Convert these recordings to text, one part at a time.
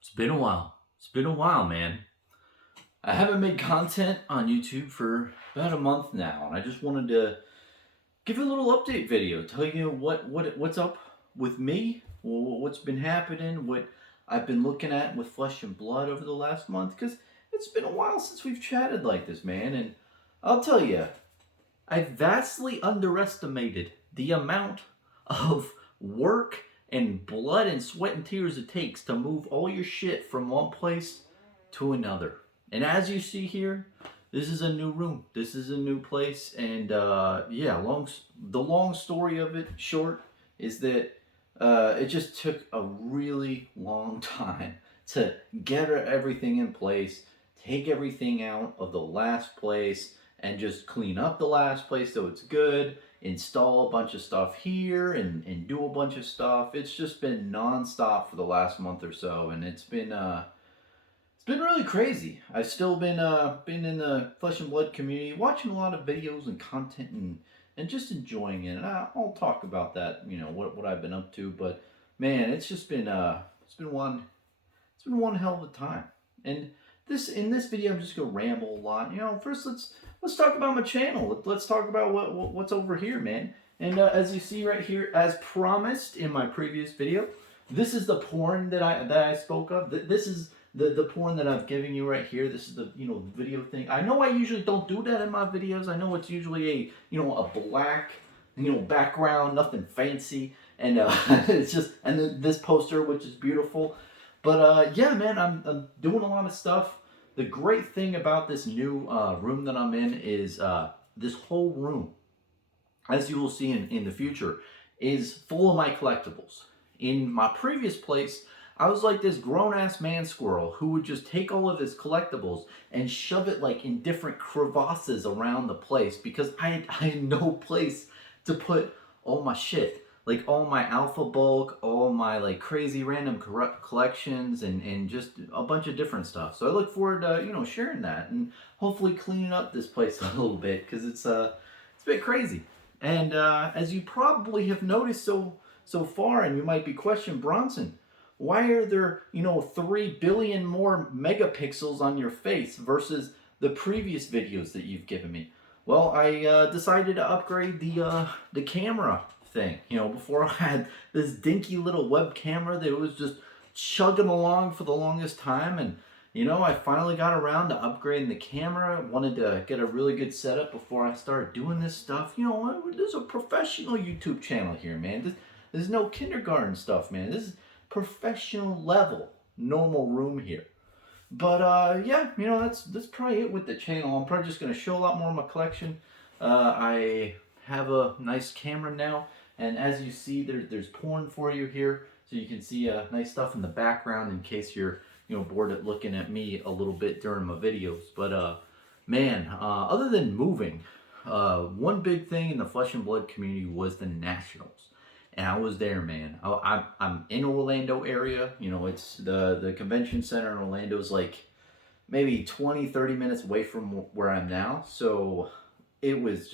It's been a while. It's been a while, man. I haven't made content on YouTube for about a month now, and I just wanted to give you a little update video, tell you what's up with me, what's been happening, what I've been looking at with Flesh and Blood over the last month, because it's been a while since we've chatted like this, man. And I'll tell you, I vastly underestimated the amount of work and blood and sweat and tears it takes to move all your shit from one place to another. And as you see here, this is a new room. This is a new place, and yeah, the long story of it short is that it just took a really long time to get everything in place, take everything out of the last place, and just clean up the last place so it's good, install a bunch of stuff here, and do a bunch of stuff. It's just been nonstop for the last month or so, and it's been really crazy. I've still been in the Flesh and Blood community, watching a lot of videos and content, and just enjoying it. And I'll talk about that, what I've been up to. But man, it's just been it's been one hell of a time. And in this video, I'm just gonna ramble a lot. First let's talk about my channel. Let's talk about what's over here, man. And as you see right here, as promised in my previous video, this is the porn that I spoke of. This is the porn that I'm giving you right here. This is the video thing. I know I usually don't do that in my videos. I know it's usually a black background, nothing fancy, and it's just then this poster, which is beautiful. But yeah, man, I'm doing a lot of stuff. The great thing about this new room that I'm in is this whole room, as you will see in the future, is full of my collectibles. In my previous place, I was like this grown-ass man squirrel who would just take all of his collectibles and shove it like in different crevasses around the place because I had no place to put all my shit. Like all my alpha bulk, all my like crazy random collections, and just a bunch of different stuff. So I look forward to sharing that and hopefully cleaning up this place a little bit because it's a bit crazy. And as you probably have noticed so far, and you might be questioning, Bronson, why are there 3 billion more megapixels on your face versus the previous videos that you've given me? Well, I decided to upgrade the camera thing. Before I had this dinky little web camera that was just chugging along for the longest time, and I finally got around to upgrading the camera. I wanted to get a really good setup before I started doing this stuff. There's a professional YouTube channel here, man. This is no kindergarten stuff, man. This is professional level, normal room here. But yeah, that's probably it with the channel. I'm probably just gonna show a lot more of my collection. I have a nice camera now, and as you see, there's porn for you here, so you can see nice stuff in the background in case you're bored at looking at me a little bit during my videos. But man, other than moving, one big thing in the Flesh and Blood community was the Nationals. And I was there, man. I'm in Orlando area. It's the convention center in Orlando is like maybe 20-30 minutes away from where I'm now. So it was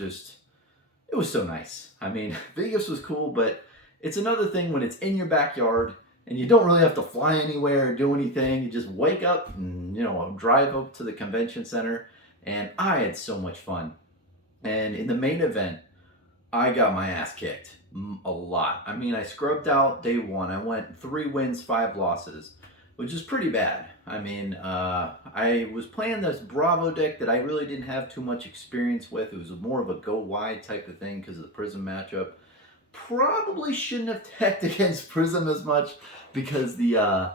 so nice. I mean, Vegas was cool, but it's another thing when it's in your backyard and you don't really have to fly anywhere or do anything. You just wake up and drive up to the convention center, and I had so much fun. And in the main event, I got my ass kicked a lot. I mean, I scrubbed out day one. I went 3 wins, 5 losses, which is pretty bad. I mean, I was playing this Bravo deck that I really didn't have too much experience with. It was more of a go wide type of thing because of the Prism matchup. Probably shouldn't have teched against Prism as much because the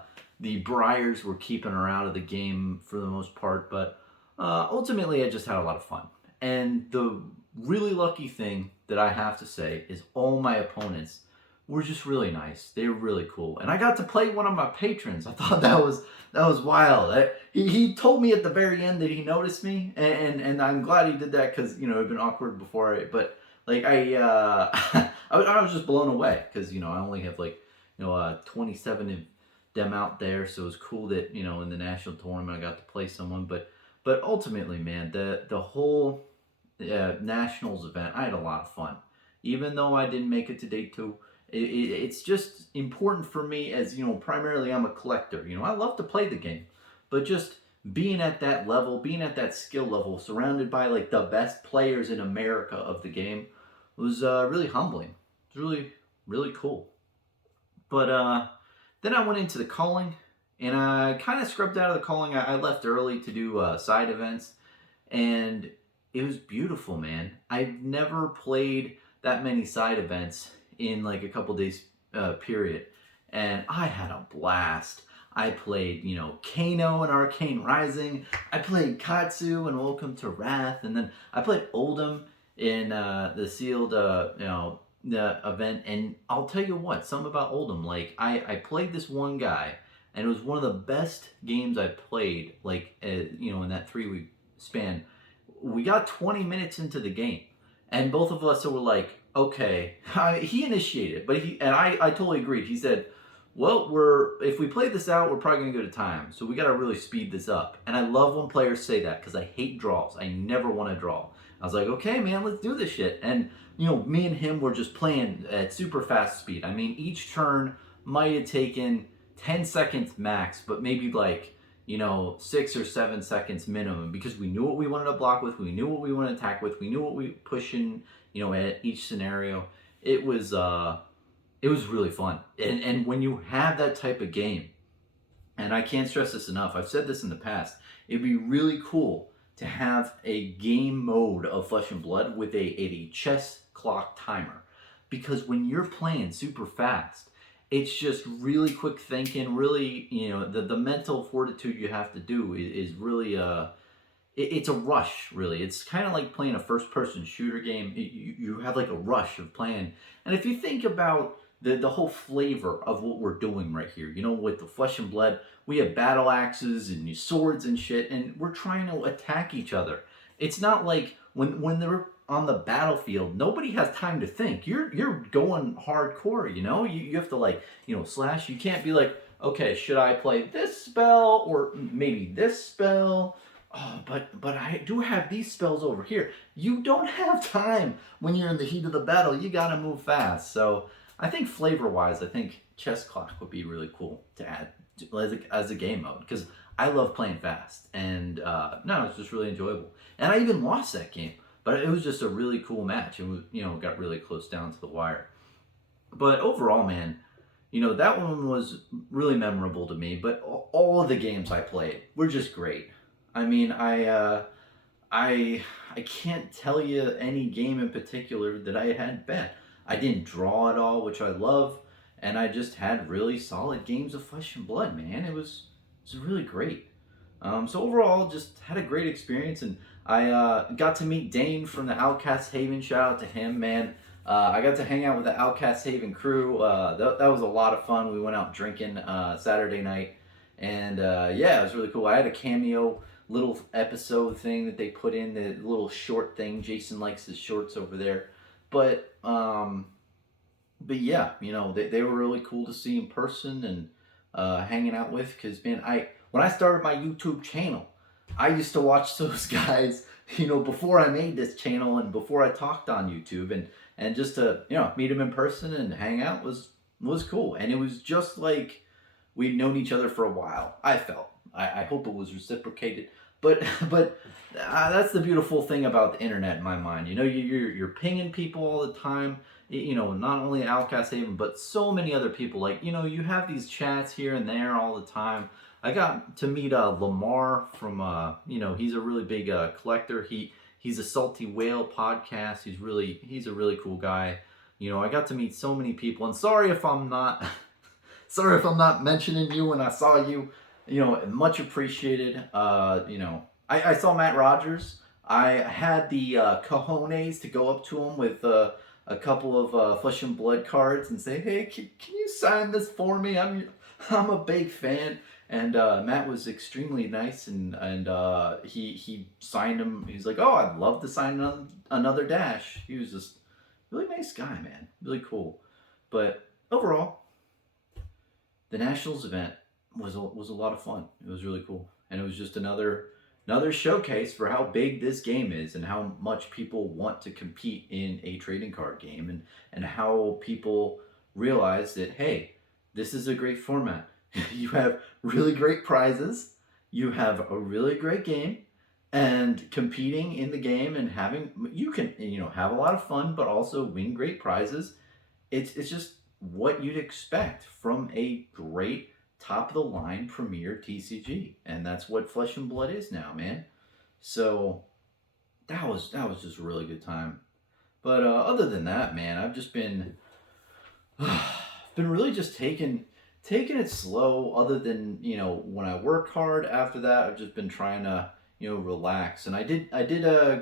Briars were keeping her out of the game for the most part. But ultimately, I just had a lot of fun. And the really lucky thing that I have to say is all my opponents were just really nice. They were really cool. And I got to play one of my patrons. I thought that was wild. He told me at the very end that he noticed me, and I'm glad he did that because it had been awkward before. But like I was just blown away because I only have like 27 of them out there, so it was cool that in the national tournament I got to play someone. But ultimately, man, the whole Nationals event, I had a lot of fun. Even though I didn't make it to day 2, It's just important for me as, primarily I'm a collector. I love to play the game, but just being at that level, being at that skill level, surrounded by like the best players in America of the game was really humbling. It was really, really cool. But then I went into the calling, and I kind of scrubbed out of the calling. I left early to do side events, and it was beautiful, man. I've never played that many side events in like a couple days period, and I had a blast. I played, Kano and Arcane Rising. I played Katsu and Welcome to Wrath, and then I played Oldham in the sealed, the event. And I'll tell you what, something about Oldham. Like I played this one guy, and it was one of the best games I played. Like in that 3 week span, we got 20 minutes into the game, and both of us were like, okay. He initiated, but I totally agreed. He said, well, if we play this out, we're probably gonna go to time, so we gotta really speed this up. And I love when players say that, because I hate draws. I never want to draw. I was like, okay, man, let's do this shit. And me and him were just playing at super fast speed. I mean, each turn might have taken 10 seconds max, but maybe like 6 or 7 seconds minimum, because we knew what we wanted to block with, we knew what we wanted to attack with, we knew what we push in, at each scenario. It was really fun. And when you have that type of game, and I can't stress this enough, I've said this in the past, it'd be really cool to have a game mode of Flesh and Blood with a chess clock timer. Because when you're playing super fast, it's just really quick thinking, really, the mental fortitude you have to do is really, it's a rush, really. It's kind of like playing a first-person shooter game. You have like a rush of playing. And if you think about the whole flavor of what we're doing right here, with the Flesh and Blood, we have battle axes and swords and shit, and we're trying to attack each other. It's not like when they're on the battlefield, nobody has time to think. You're going hardcore, you have to like, slash. You can't be like, okay, should I play this spell or maybe this spell? Oh, but I do have these spells over here. You don't have time when you're in the heat of the battle. You gotta move fast. So I think flavor-wise, I think chess clock would be really cool to add as a game mode, because I love playing fast. And no, it's just really enjoyable. And I even lost that game, but it was just a really cool match. It was, got really close down to the wire. But overall, man, that one was really memorable to me. But all of the games I played were just great. I mean, I can't tell you any game in particular that I had bad. I didn't draw at all, which I love, and I just had really solid games of Flesh and Blood, man. It was really great. So overall, just had a great experience, and I got to meet Dane from the Outcast Haven. Shout out to him, man. I got to hang out with the Outcast Haven crew. That was a lot of fun. We went out drinking Saturday night, and yeah, it was really cool. I had a cameo little episode thing that they put in, the little short thing. Jason likes his shorts over there. But yeah, they were really cool to see in person and hanging out with, because man, when I started my YouTube channel, I used to watch those guys, before I made this channel and before I talked on YouTube, and just to meet them in person and hang out was cool. And it was just like we'd known each other for a while. I felt. I hope it was reciprocated. But that's the beautiful thing about the internet in my mind. You're pinging people all the time. Not only Outcast Haven, but so many other people. Like, you have these chats here and there all the time. I got to meet Lamar from, he's a really big collector. He's a Salty Whale podcast. He's a really cool guy. I got to meet so many people. And sorry if I'm not mentioning you when I saw you. Much appreciated. I saw Matt Rogers. I had the cojones to go up to him with a couple of Flesh and Blood cards and say, hey, can you sign this for me? I'm a big fan. And Matt was extremely nice, and he signed him. He's like, oh, I'd love to sign another Dash. He was just a really nice guy, man. Really cool. But overall, the Nationals event was a lot of fun. It was really cool, and it was just another showcase for how big this game is and how much people want to compete in a trading card game, and how people realized that, hey, this is a great format. You have really great prizes, you have a really great game, and competing in the game and having, you can, have a lot of fun, but also win great prizes. It's just what you'd expect from a great top of the line premier TCG, and that's what Flesh and Blood is now, man. So that was just a really good time. But other than that, man, I've just been been really just taking it slow. Other than when I work hard, after that I've just been trying to relax. And I did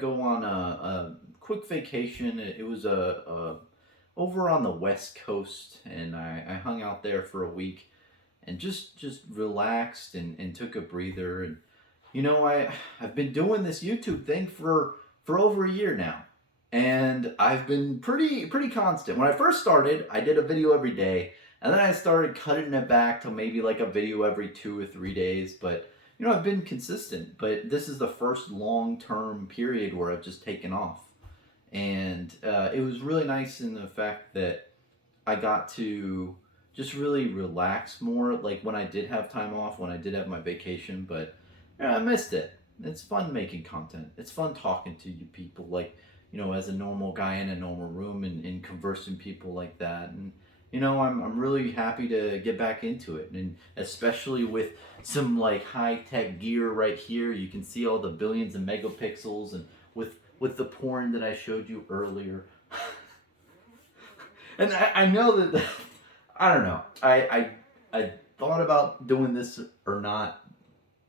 go on a quick vacation. It was a over on the West Coast, and I hung out there for a week and just relaxed and took a breather. And I've been doing this YouTube thing for over a year now, and I've been pretty constant. When I first started, I did a video every day, and then I started cutting it back to maybe like a video every 2 or 3 days. But I've been consistent. But this is the first long-term period where I've just taken off, and it was really nice in the fact that I got to just really relax more. Like when I did have time off, when I did have my vacation, but I missed it. It's fun making content. It's fun talking to you people, like as a normal guy in a normal room, and conversing people like that. And I'm really happy to get back into it, and especially with some like high tech gear right here. You can see all the billions of megapixels, and with the porn that I showed you earlier. And I know that I don't know. I thought about doing this or not,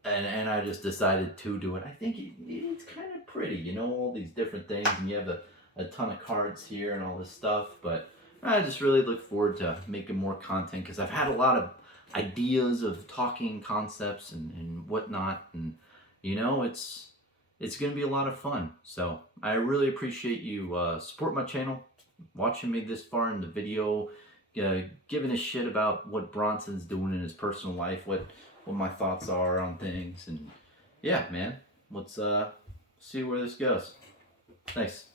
and I just decided to do it. I think it's kind of pretty, all these different things, and you have a ton of cards here and all this stuff. But I just really look forward to making more content, because I've had a lot of ideas of talking concepts and whatnot, and it's gonna be a lot of fun. So I really appreciate you support my channel, watching me this far in the video, giving a shit about what Bronson's doing in his personal life, what my thoughts are on things. And yeah, man, let's see where this goes. Thanks.